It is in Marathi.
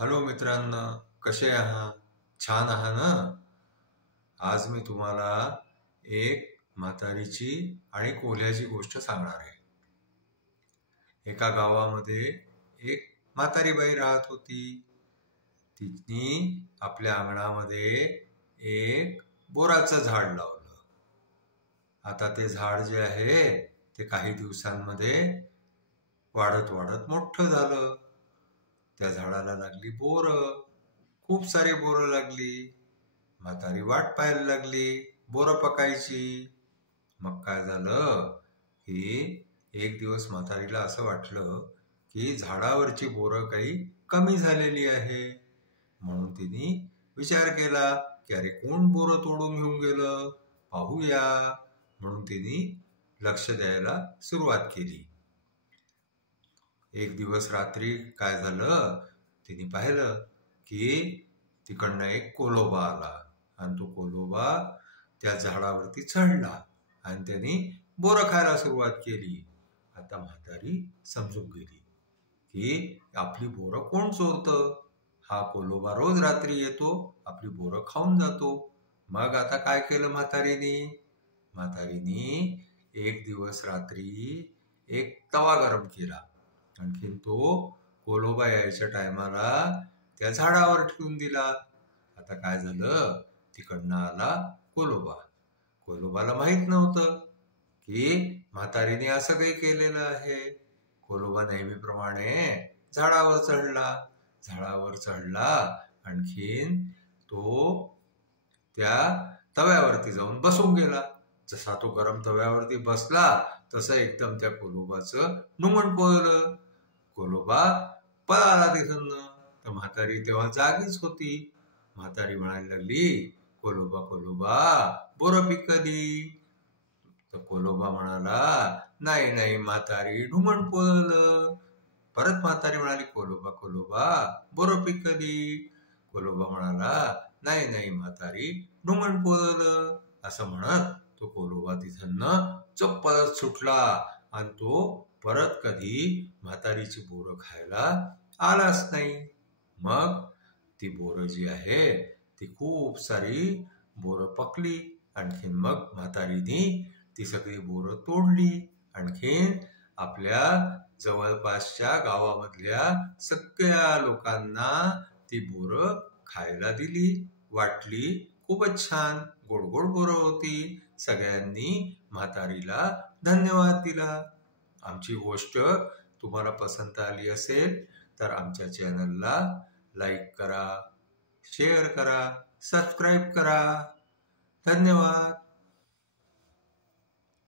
हॅलो मित्रांनो, कसे आहात? छान आहात ना? आज मी तुम्हाला एक म्हातारीची आणि कोल्ह्याची गोष्ट सांगणार आहे. एका गावामध्ये एक म्हातारी बाई राहत होती. तिने आपल्या अंगणामध्ये एक बोराचं झाड लावलं. आता ते झाड जे आहे ते काही दिवसांमध्ये वाढत वाढत मोठं झालं. त्या झाडाला लागली बोरं. खूप सारी बोरं लागली. म्हातारी वाट पाहायला लागली बोरं पकायची. मग काय झालं की एक दिवस म्हातारीला असं वाटलं की झाडावरची बोरं काही कमी झालेली आहे. म्हणून तिने विचार केला की अरे कोण बोरं तोडून घेऊन गेलं, पाहूया. म्हणून तिने लक्ष द्यायला सुरुवात केली. एक दिवस रात्री काय झालं, तिने पाहिलं की तिकडनं एक कोलोबा आला आणि तो कोलोबा त्या झाडावरती चढला आणि त्यांनी बोरं खायला सुरुवात केली. आता म्हातारी समजून गेली की आपली बोरं कोण चोरतं. हा कोलोबा रोज रात्री येतो, आपली बोरं खाऊन जातो. मग आता काय केलं म्हातारीने एक दिवस रात्री एक तवा गरम केला. आणखीन तो कोलोबा यायच्या टायमाला त्या झाडावर ठेवून दिला. आता काय झालं, तिकडनं आला कोलोबा. कोलोबाला माहित नव्हतं की म्हातारीने असं काही केलेलं आहे. कोलोबा नेहमीप्रमाणे झाडावर चढला. आणखीन तो त्या तव्यावरती जाऊन बसून गेला. जसा तो गरम तव्यावरती बसला तसं एकदम त्या कोलोबाचं नुंगण पोळलं. कोलोबा पळाला तिथून. तर म्हातारी तेव्हा जागीच होती. म्हातारी म्हणायला लागली, कोलोबा बोरं पीक कधी? तर कोलोबा म्हणाला, नाही म्हातारी, ढुंगण पोळलं. परत म्हातारी म्हणाली, कोलोबा बोरं पीक कधी? कोलोबा म्हणाला, नाही म्हातारी, ढुंगण पोळलं. असं म्हणत तो कोलोबा तिथून चप्पलच सुटला आणि तो परत कधी म्हातारीची बोरं खायला आलाच नाही. मग ती बोरं जी आहे ती खूप सारी बोरं पकली. आणखीन मग म्हातारीने ती सगळी बोरं तोडली. आणखीन आपल्या जवळपासच्या गावामधल्या सगळ्या लोकांना ती बोरं खायला दिली, वाटली. खूपच छान गोड बोरं होती. सगळ्यांनी म्हातारीला धन्यवाद दिला. आमची गोष्ट तुम्हाला पसंत आली असेल तर आमच्या चॅनलला लाईक करा, शेअर करा, सबस्क्राईब करा. धन्यवाद.